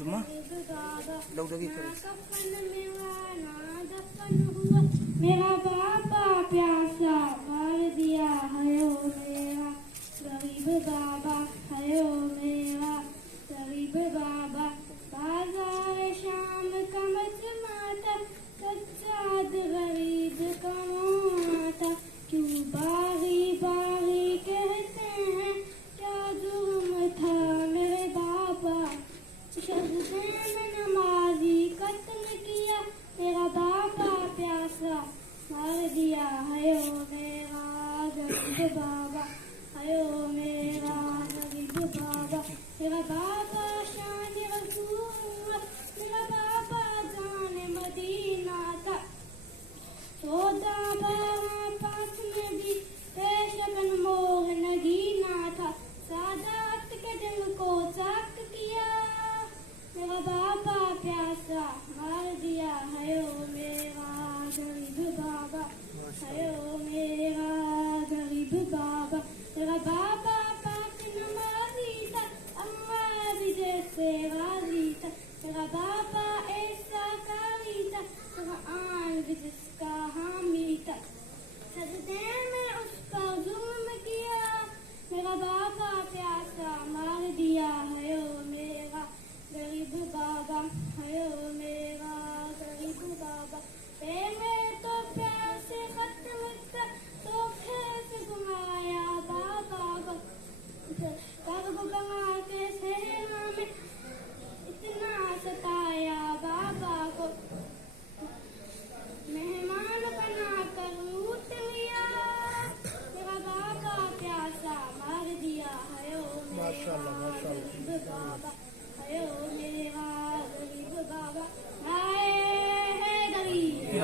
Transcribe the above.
जुम्मा लौदगी मेरा बाबा प्यासा भर दिया है ओ मेरा गरीब बाबा है ओ मेरा गरीब बाबा बाजार शाम का मचमाता सच्चाद गरीब कमाता क्यों बागी बागी कहते हैं क्या जुर्म था मेरे बाबा शहज़े में नमाजी कत्ल किया तेरा बाबा प्यासा मार दिया है ओ मेरा गरीब बाबा है ओ मेरा गरीब बाबा तेरा बाबा शान रसूल मेरा बाबा जाने मदीना था सौदा बारह पाँच में भी पेशकन मोह नगीना था सादात के दिल को चाक किया मेरा बाबा प्यासा मार दिया है ओ मेरा गरीब बाबा है ओ मेरा गरीब बाबा तेरा बाबा पाक नमाजी था अम्मा भी जैसे राजी था तेरा बाबा ऐसा कारी था तेरा आन भी जिसका हामी था सजदे में उस पर जुल्म किया मेरा बाबा प्यासा मार दिया है ओ मेरा गरीब बाबा है ओ मेरा गरीब बाबा पहले तो प्यार से खत्म था तो कैसे घुमाया बाबा को कर्ब गंगा के सहरा में इतना सताया बाबा को मेहमान बना कर लूट लिया मेरा बाबा प्यासा मार दिया है ओ मेरा गरीब बाबा है ओ मेरा गरीब बाबा हाय गरीब